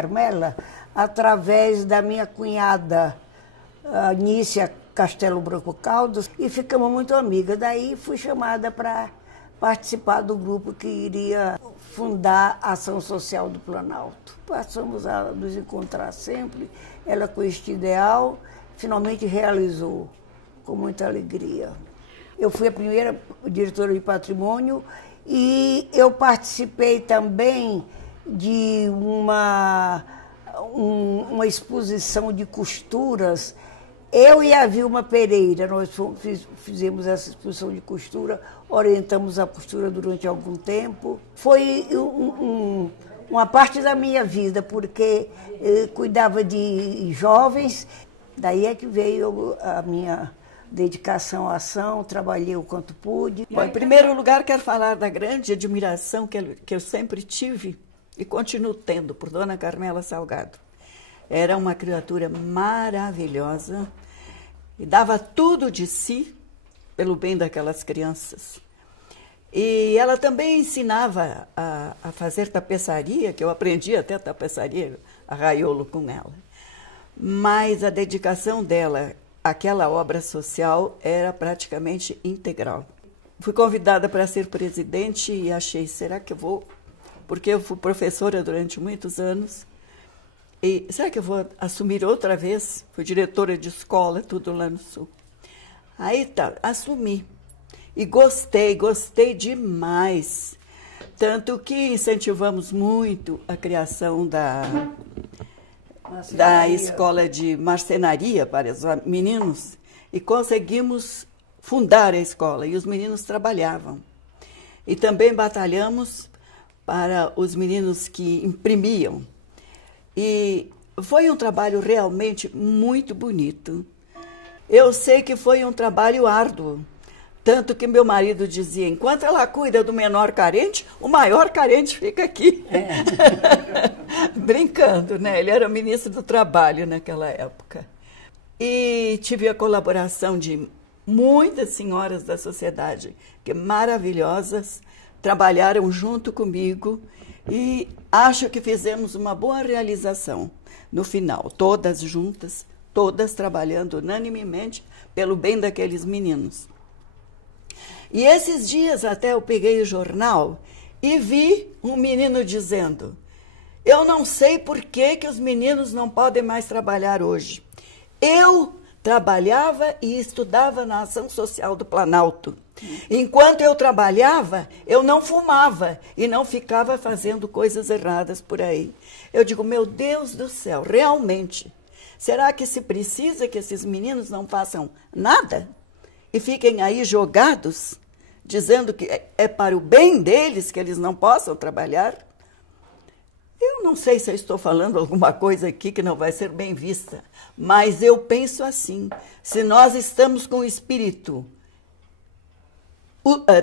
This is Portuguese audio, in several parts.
Carmela através da minha cunhada, Nícia Castelo Branco Caldas, e ficamos muito amigas. Daí fui chamada para participar do grupo que iria fundar a Ação Social do Planalto. Passamos a nos encontrar sempre, ela com este ideal, finalmente realizou, com muita alegria. Eu fui a primeira diretora de patrimônio e eu participei também de uma exposição de costuras. Eu e a Vilma Pereira, nós fizemos essa exposição de costura, orientamos a costura durante algum tempo. Foi uma parte da minha vida, porque eu cuidava de jovens, daí é que veio a minha dedicação à ação, trabalhei o quanto pude. Bom, em primeiro lugar, quero falar da grande admiração que eu sempre tive e continuo tendo por Dona Carmela Salgado. Era uma criatura maravilhosa e dava tudo de si pelo bem daquelas crianças. E ela também ensinava a fazer tapeçaria, que eu aprendi até tapeçaria, arraiolo com ela. Mas a dedicação dela àquela obra social era praticamente integral. Fui convidada para ser presidente e achei, será que eu vou? Porque eu fui professora durante muitos anos. E será que eu vou assumir outra vez? Fui diretora de escola, tudo lá no Sul. Aí tá, assumi. E gostei demais. Tanto que incentivamos muito a criação da escola de marcenaria para os meninos e conseguimos fundar a escola. E os meninos trabalhavam. E também batalhamos para os meninos que imprimiam. E foi um trabalho realmente muito bonito. Eu sei que foi um trabalho árduo, tanto que meu marido dizia, enquanto ela cuida do menor carente, o maior carente fica aqui. Brincando, né? Ele era ministro do Trabalho naquela época. E tive a colaboração de muitas senhoras da sociedade, que maravilhosas, trabalharam junto comigo e acho que fizemos uma boa realização no final, todas juntas, todas trabalhando unanimemente pelo bem daqueles meninos. E esses dias até eu peguei o jornal e vi um menino dizendo, eu não sei por que os meninos não podem mais trabalhar hoje. Eu trabalhava e estudava na Ação Social do Planalto. Enquanto eu trabalhava, eu não fumava e não ficava fazendo coisas erradas por aí. Eu digo, meu Deus do céu, realmente, será que se precisa que esses meninos não façam nada e fiquem aí jogados, dizendo que é para o bem deles que eles não possam trabalhar? Eu não sei se eu estou falando alguma coisa aqui que não vai ser bem vista, mas eu penso assim, se nós estamos com o espírito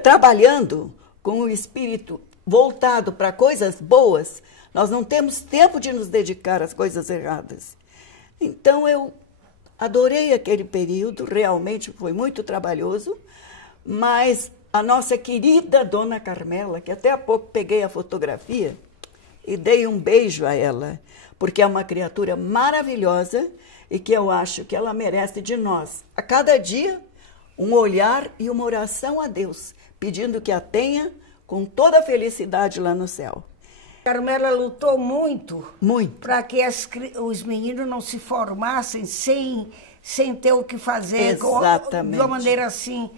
trabalhando com o espírito voltado para coisas boas, nós não temos tempo de nos dedicar às coisas erradas. Então, eu adorei aquele período, realmente foi muito trabalhoso, mas a nossa querida Dona Carmela, que até há pouco peguei a fotografia e dei um beijo a ela, porque é uma criatura maravilhosa e que eu acho que ela merece de nós, a cada dia, um olhar e uma oração a Deus, pedindo que a tenha com toda a felicidade lá no céu. Carmela lutou muito, muito, para que os meninos não se formassem sem ter o que fazer. Exatamente. De uma maneira assim,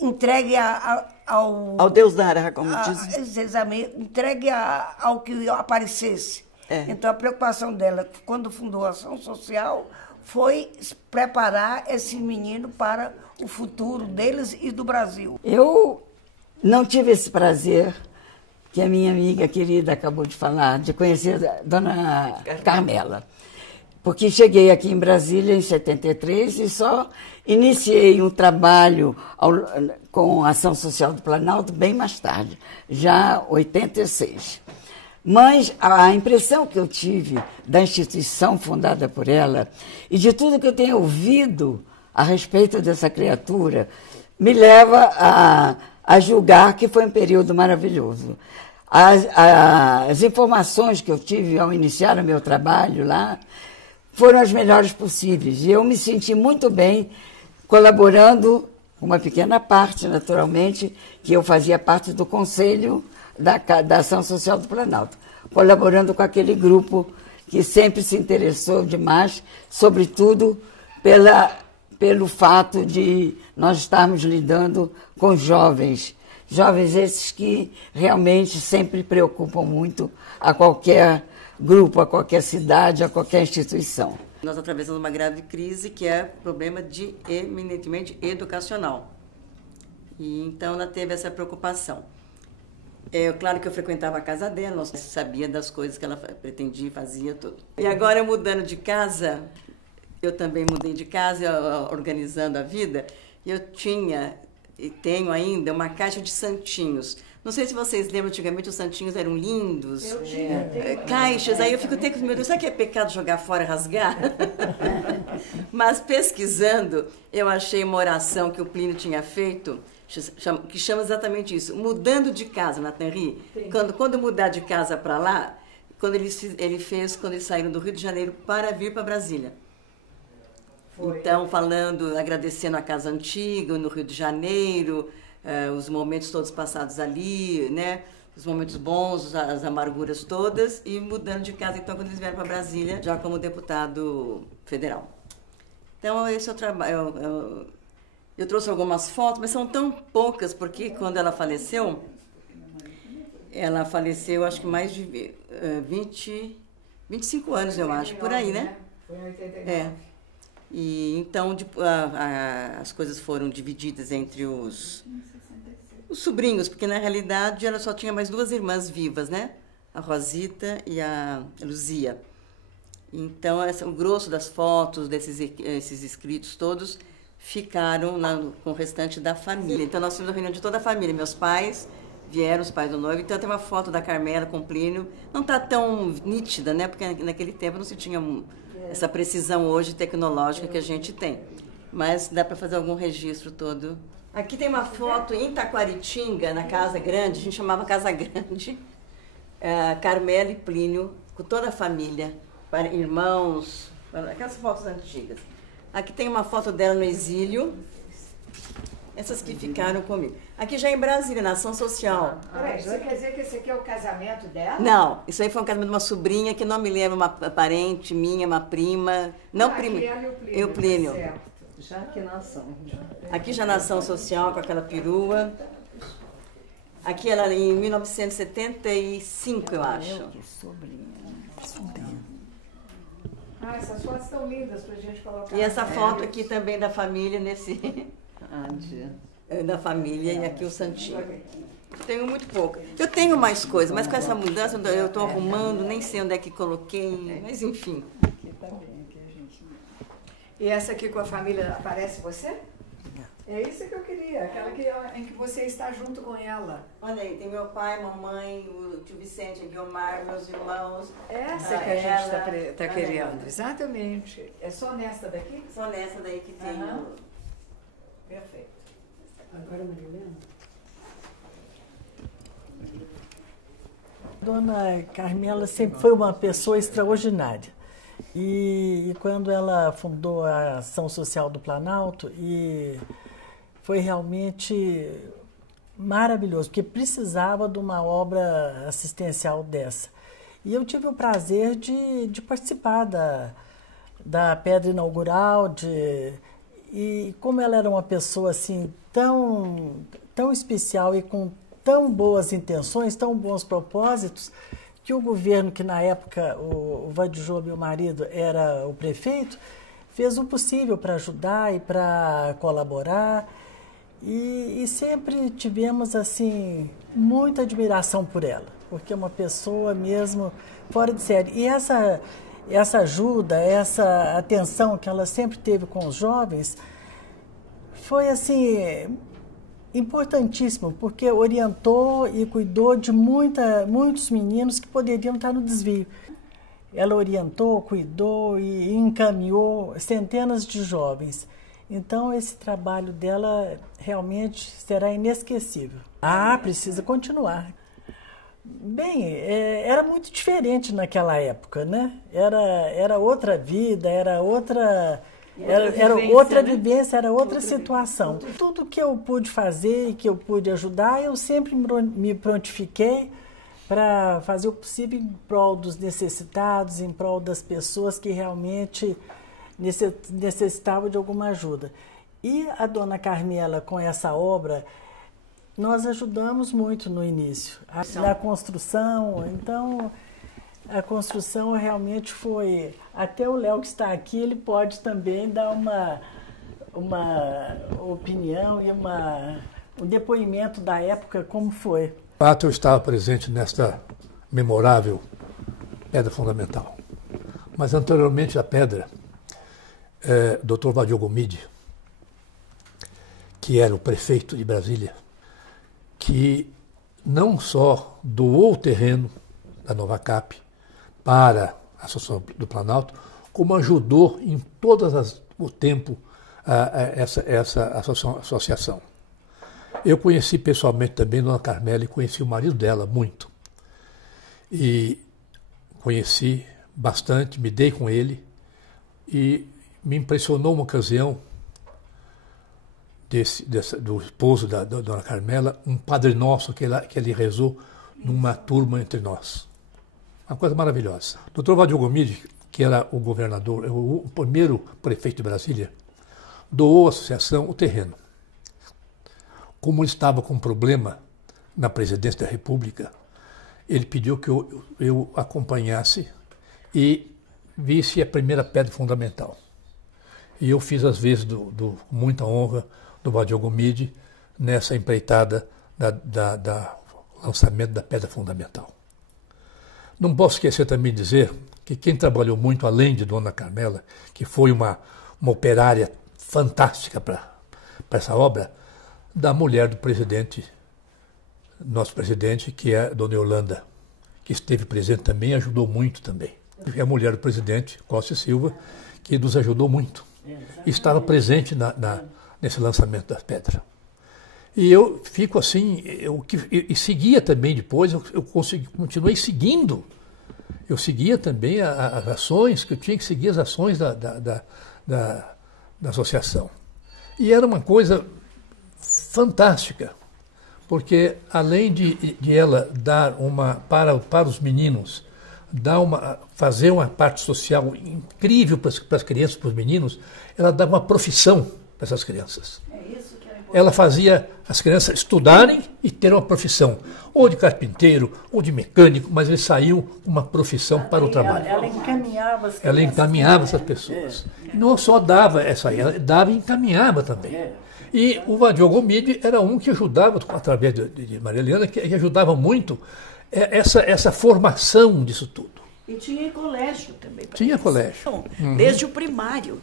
entregue ao Deus dará, como diz. Entregue ao que aparecesse. Então, a preocupação dela, quando fundou a Ação Social, foi preparar esse menino para o futuro deles e do Brasil. Eu não tive esse prazer que a minha amiga querida acabou de falar, de conhecer a Dona Carmela. Porque cheguei aqui em Brasília em 73 e só iniciei um trabalho com a Ação Social do Planalto bem mais tarde, já em 86. Mas a impressão que eu tive da instituição fundada por ela e de tudo que eu tenho ouvido a respeito dessa criatura me leva a julgar que foi um período maravilhoso. As informações que eu tive ao iniciar o meu trabalho lá foram as melhores possíveis. E eu me senti muito bem colaborando, uma pequena parte, naturalmente, que eu fazia parte do Conselho da Ação Social do Planalto, colaborando com aquele grupo que sempre se interessou demais, sobretudo pelo fato de nós estarmos lidando com jovens esses que realmente sempre preocupam muito a qualquer grupo, a qualquer cidade, a qualquer instituição. Nós atravessamos uma grave crise que é problema eminentemente educacional. E então ela teve essa preocupação. Claro que eu frequentava a casa dela, nós sabia das coisas que ela pretendia, fazia, tudo. E agora, mudando de casa, eu também mudei de casa, organizando a vida, e eu tinha e tenho ainda uma caixa de santinhos. Não sei se vocês lembram, antigamente os santinhos eram lindos. Eu tinha. Caixas, aí eu fico até com meu Deus, será que é pecado jogar fora e rasgar? Mas pesquisando, eu achei uma oração que o Plínio tinha feito, que chama exatamente isso, mudando de casa, Nathan Ri. Quando mudar de casa para lá, quando eles saíram do Rio de Janeiro para vir para Brasília. Então, agradecendo a casa antiga, no Rio de Janeiro, os momentos todos passados ali, né? Os momentos bons, as amarguras todas, e mudando de casa, então, quando eles vieram para Brasília, já como deputado federal. Então, esse é o trabalho. Eu trouxe algumas fotos, mas são tão poucas, porque quando ela faleceu, acho que mais de 25 anos, eu acho, por aí, né? Foi em 89. E então as coisas foram divididas entre os sobrinhos, porque na realidade ela só tinha mais 2 irmãs vivas, né? A Rosita e a Luzia. Então o grosso das fotos, esses escritos todos, ficaram com o restante da família. Então nós fizemos a reunião de toda a família. Meus pais vieram, os pais do noivo. Então tem uma foto da Carmela com o Plínio. Não está tão nítida, né? Porque naquele tempo não se tinha essa precisão hoje tecnológica que a gente tem. Mas dá para fazer algum registro todo. Aqui tem uma foto em Taquaritinga, na Casa Grande, a gente chamava Casa Grande, Carmela e Plínio, com toda a família, irmãos, aquelas fotos antigas. Aqui tem uma foto dela no exílio, essas que ficaram comigo. Aqui já em Brasília, na Ação Social. Peraí, você quer dizer que esse aqui é o casamento dela? Não, isso aí foi um casamento de uma sobrinha que não me lembra, uma parente minha, uma prima. Não prima. E o Plínio. Certo. Já que nação. Aqui já na Ação Social, com aquela perua. Aqui ela em 1975, eu acho. Que sobrinha. Essas fotos estão lindas pra gente colocar. E essa foto aqui também da família, da família, e aqui o santinho. Tenho muito pouco. Eu tenho mais coisas, mas com essa mudança eu estou arrumando, nem sei onde é que coloquei, mas enfim. Aqui também, aqui a gente. E essa aqui com a família, aparece você? É isso que eu queria, aquela em que você está junto com ela. Olha aí, tem meu pai, mamãe, o tio Vicente, a Guilmar, meus irmãos. Essa que a gente está querendo, exatamente. É só nesta daqui? Só nessa daí que tem. Perfeito. Agora, Marilena. Dona Carmela sempre foi uma pessoa extraordinária. E quando ela fundou a Ação Social do Planalto, foi realmente maravilhoso, porque precisava de uma obra assistencial dessa. E eu tive o prazer de participar da pedra inaugural, e como ela era uma pessoa assim tão especial e com tão boas intenções, tão bons propósitos, que o governo, que na época o Vadijô, meu marido, era o prefeito, fez o possível para ajudar e para colaborar. E sempre tivemos assim muita admiração por ela, porque é uma pessoa mesmo fora de série. E essa ajuda, essa atenção que ela sempre teve com os jovens foi assim importantíssimo, porque orientou e cuidou de muitos meninos que poderiam estar no desvio. Ela orientou, cuidou e encaminhou centenas de jovens. Então, esse trabalho dela realmente será inesquecível. Precisa continuar. Bem, era muito diferente naquela época, né? Era outra vida, era outra vivência, era outra situação. Tudo que eu pude fazer e que eu pude ajudar, eu sempre me prontifiquei para fazer o possível em prol dos necessitados, em prol das pessoas que realmente necessitavam de alguma ajuda. E a dona Carmela, com essa obra, nós ajudamos muito no início. Na construção, então, a construção realmente foi... Até o Léo que está aqui, ele pode também dar uma opinião e um depoimento da época, como foi. De fato, eu estava presente nesta memorável pedra fundamental. Mas anteriormente à pedra, Dr. Valdir Gomide, que era o prefeito de Brasília, que não só doou o terreno da Nova Cap para a Associação do Planalto, como ajudou em o tempo essa associação. Eu conheci pessoalmente também a Dona Carmela e conheci o marido dela muito. E conheci bastante, me dei com ele e me impressionou uma ocasião do esposo da Dona Carmela, um Padre Nosso que ele rezou numa turma entre nós. Uma coisa maravilhosa. O Dr. Valdir Gomide, que era o governador, o primeiro prefeito de Brasília, doou à associação o terreno. Como ele estava com um problema na presidência da República, ele pediu que eu acompanhasse e visse a primeira pedra fundamental. E eu fiz as vezes, com muita honra, do Valdir Gomide nessa empreitada da lançamento da pedra fundamental. Não posso esquecer também de dizer que quem trabalhou muito, além de Dona Carmela, que foi uma operária fantástica para essa obra, da mulher do presidente, nosso presidente, que é a Dona Yolanda, que esteve presente também e ajudou muito também. E a mulher do presidente, Costa e Silva, que nos ajudou muito. E estava presente nesse lançamento da pedra. E eu fico assim, e seguia também depois, eu continuei seguindo. Eu seguia também as ações, que eu tinha que seguir as ações da associação. E era uma coisa fantástica, porque além de ela dar para os meninos, fazer uma parte social incrível para as crianças, para os meninos, ela dava uma profissão para essas crianças. Ela fazia as crianças estudarem e ter uma profissão, ou de carpinteiro, ou de mecânico, mas eles saíam com uma profissão para o trabalho. Ela encaminhava as crianças. Ela encaminhava essas pessoas. Não só dava essa aí, ela dava e encaminhava também. E o Valdir Gomide era um que ajudava, através de Maria Helena, que ajudava muito essa formação disso tudo. E tinha colégio também. Tinha colégio. Então, desde o primário.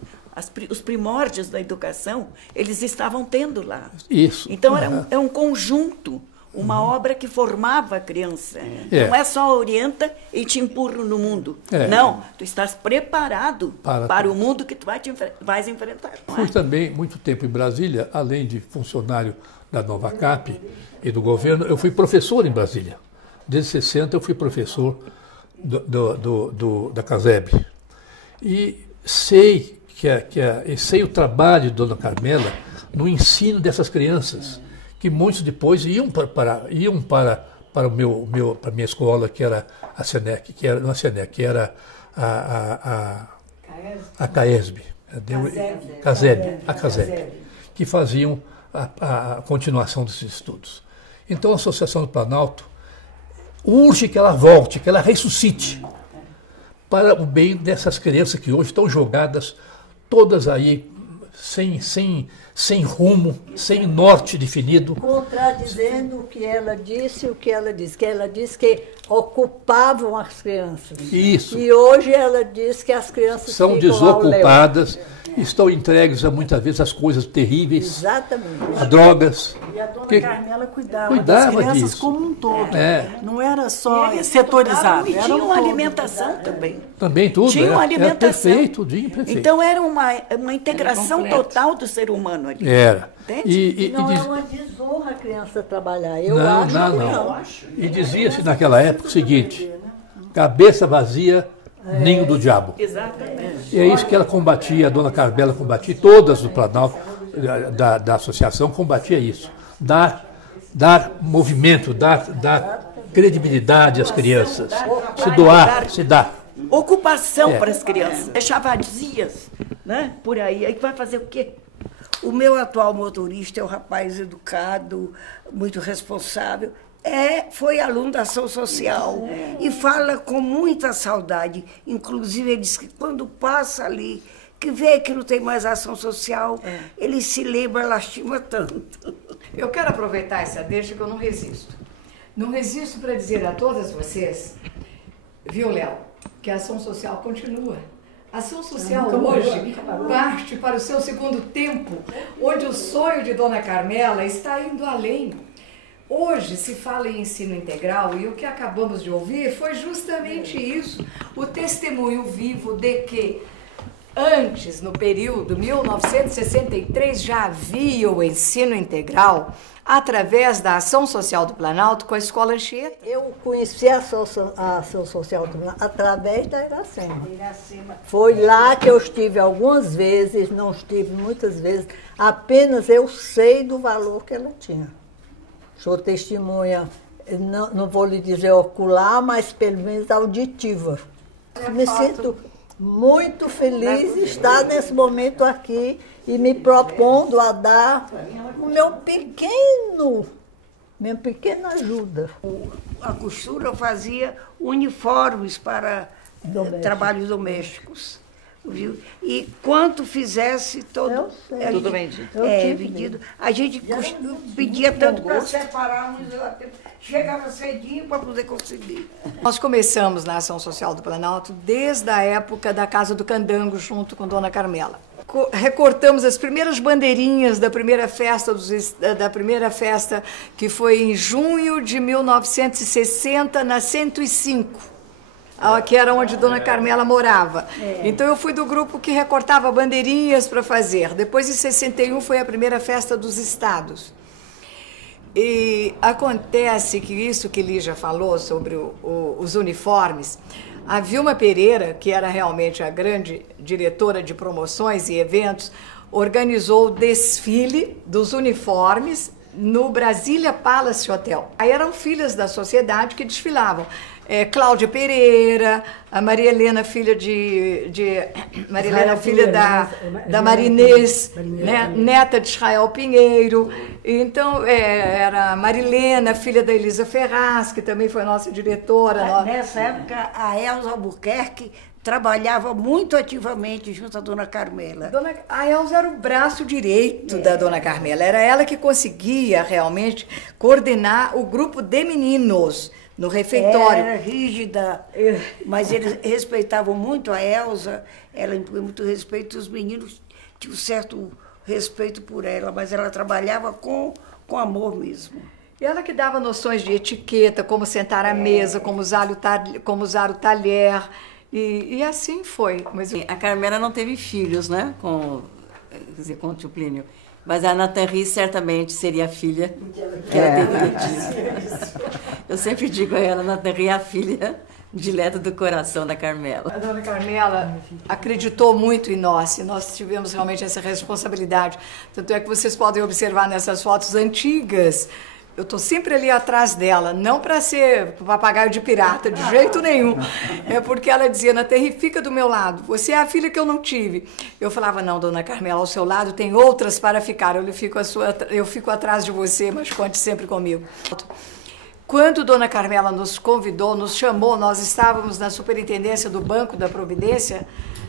Os primórdios da educação, eles estavam tendo lá. Isso. Então, era um conjunto, uma obra que formava a criança. Não é só orienta e te empurra no mundo. Não, tu estás preparado para o mundo que tu vais enfrentar. Fui também muito tempo em Brasília, além de funcionário da Nova Cap e do governo, eu fui professor em Brasília. Desde 60 eu fui professor da CASEB. E sei o trabalho de Dona Carmela no ensino dessas crianças, que muitos depois iam para a minha escola, que era a Senec, que era a CAESB, a CASEB, que faziam a continuação desses estudos. Então a Associação do Planalto urge que ela volte, que ela ressuscite, para o bem dessas crianças que hoje estão jogadas todas aí, sem rumo, sem norte definido. Contradizendo o que ela disse, que ela disse que ocupavam as crianças. Isso. E hoje ela diz que as crianças são desocupadas estão entregues muitas vezes às coisas terríveis, Exatamente. a drogas. E a dona Porque Carmela cuidava cuidava das crianças disso. como um todo. É. Não era só E eles setorizado, estudavam e era tinham um todo. alimentação também. Também tudo, Tinha uma era alimentação. perfeito, tudinho perfeito. Então era uma integração completo. total do ser humano ali. Era. Entende? Não é uma desonra a criança trabalhar. Eu Não, acho não, que não. E dizia-se naquela época o seguinte: cabeça vazia, ninho do diabo. Exatamente. E é isso que ela combatia, a dona Carmela combatia, todas do Planalto, da associação, combatia isso. Dar movimento, dar credibilidade às crianças. Se doar, se dar. Ocupação para as crianças. Deixar vazias, né? Por aí. Aí vai fazer o quê? O meu atual motorista é um rapaz educado, muito responsável. Foi aluno da ação social e fala com muita saudade. Inclusive, ele diz que quando passa ali, que vê que não tem mais ação social, ele se lembra, lastima tanto. Eu quero aproveitar essa deixa que eu não resisto. Não resisto para dizer a todas vocês, viu, Léo, que a ação social continua. A ação social hoje parte para o seu segundo tempo, onde o sonho de Dona Carmela está indo além. Hoje se fala em ensino integral e o que acabamos de ouvir foi justamente isso, o testemunho vivo de que antes, no período 1963, já havia o ensino integral através da Ação Social do Planalto com a Escola Anchieta. Eu conheci a ação social do Planalto através da Iracema. Foi lá que eu estive algumas vezes, não estive muitas vezes, apenas eu sei do valor que ela tinha. Sou testemunha, não vou lhe dizer ocular, mas pelo menos auditiva. Me sinto muito feliz de estar nesse momento aqui e me propondo a dar o minha pequena ajuda. A costura fazia uniformes para trabalhos domésticos. Viu? E quanto fizesse todo... Tudo vendido. Vendido. A gente pedia tanto para separarmos, chegava cedinho para poder conseguir. Nós começamos na Ação Social do Planalto desde a época da Casa do Candango, junto com Dona Carmela. Recortamos as primeiras bandeirinhas da primeira festa, que foi em junho de 1960, na 105. Que era onde Dona Carmela morava. Então eu fui do grupo que recortava bandeirinhas para fazer. Depois, em 61, foi a primeira festa dos estados. E acontece que isso que Lígia falou sobre os uniformes, a Vilma Pereira, que era realmente a grande diretora de promoções e eventos, organizou o desfile dos uniformes no Brasília Palace Hotel. Aí eram filhas da sociedade que desfilavam. Cláudia Pereira, a Maria Helena, filha Maria Helena, filha da Marinês, né? Neta de Israel Pinheiro. Então, era Marilena, filha da Elisa Ferraz, que também foi nossa diretora. Nessa época, a Elza Albuquerque trabalhava muito ativamente junto à Dona Carmela. A Elza era o braço direito da Dona Carmela. Era ela que conseguia realmente coordenar o grupo de meninos no refeitório. Era rígida, mas eles respeitavam muito a Elza, ela impunha muito respeito, os meninos tinham um certo respeito por ela, mas ela trabalhava com amor mesmo. E ela que dava noções de etiqueta, como sentar à mesa, como usar o talher, e assim foi. Mas a Carmela não teve filhos, né, com o tio Plínio. Mas a Nathalie certamente seria a filha que ela teria tido. Eu sempre digo a ela, Nathalie é a filha dileta do coração da Carmela. A Dona Carmela acreditou muito em nós, e nós tivemos realmente essa responsabilidade. Tanto é que vocês podem observar nessas fotos antigas, eu estou sempre ali atrás dela, não para ser papagaio de pirata, de jeito nenhum. É porque ela dizia, Nathalie, fica do meu lado, você é a filha que eu não tive. Eu falava, não, Dona Carmela, ao seu lado tem outras para ficar, eu fico atrás de você, mas conte sempre comigo. Quando Dona Carmela nos convidou, nos chamou, nós estávamos na Superintendência do Banco da Providência,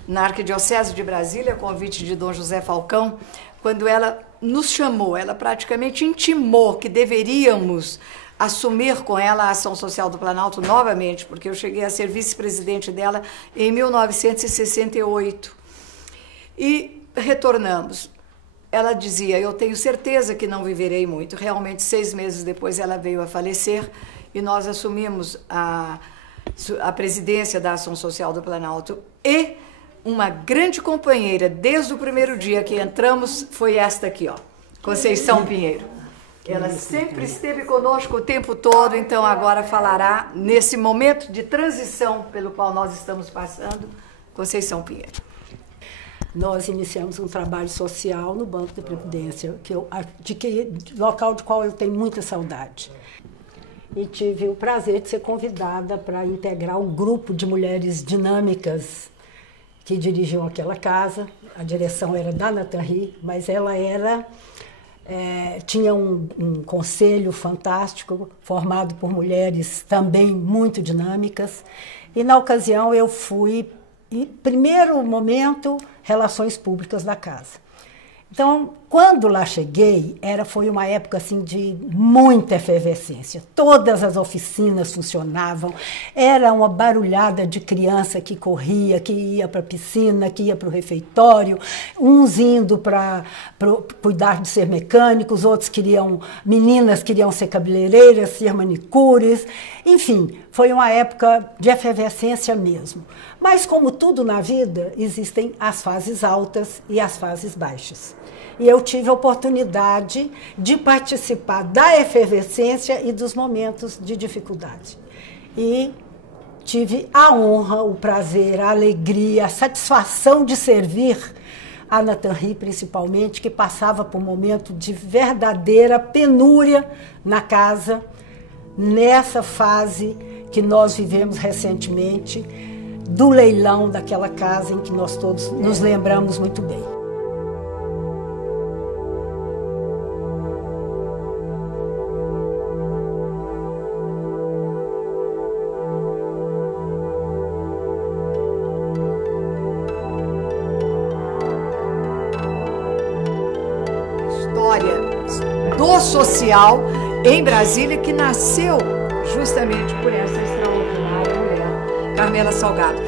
na Arquidiocese de Brasília, a convite de Dom José Falcão. Quando ela nos chamou, ela praticamente intimou que deveríamos assumir com ela a Ação Social do Planalto novamente, porque eu cheguei a ser vice-presidente dela em 1968. E retornamos. Ela dizia, eu tenho certeza que não viverei muito. Realmente, 6 meses depois, ela veio a falecer e nós assumimos a presidência da Ação Social do Planalto. E uma grande companheira, desde o primeiro dia que entramos, foi esta aqui, ó, Conceição Pinheiro. Ela sempre esteve conosco o tempo todo, então agora falará, nesse momento de transição pelo qual nós estamos passando, Conceição Pinheiro. Nós iniciamos um trabalho social no Banco da Previdência, local do qual eu tenho muita saudade. E tive o prazer de ser convidada para integrar um grupo de mulheres dinâmicas que dirigiam aquela casa. A direção era da Natanri, mas ela tinha um conselho fantástico, formado por mulheres também muito dinâmicas. E, na ocasião, eu fui, em primeiro momento, relações públicas da casa. Então, quando lá cheguei, foi uma época assim, de muita efervescência. Todas as oficinas funcionavam, era uma barulhada de criança que corria, que ia para a piscina, que ia para o refeitório, uns indo para cuidar de ser mecânicos, outros meninas queriam ser cabeleireiras, ser manicures, enfim, foi uma época de efervescência mesmo. Mas, como tudo na vida, existem as fases altas e as fases baixas. E eu tive a oportunidade de participar da efervescência e dos momentos de dificuldade. E tive a honra, o prazer, a alegria, a satisfação de servir a Natanri, principalmente, que passava por um momento de verdadeira penúria na casa, nessa fase que nós vivemos recentemente, do leilão daquela casa em que nós todos nos lembramos muito bem. História do social em Brasília, que nasceu justamente por essa extraordinária mulher, Carmela Salgado.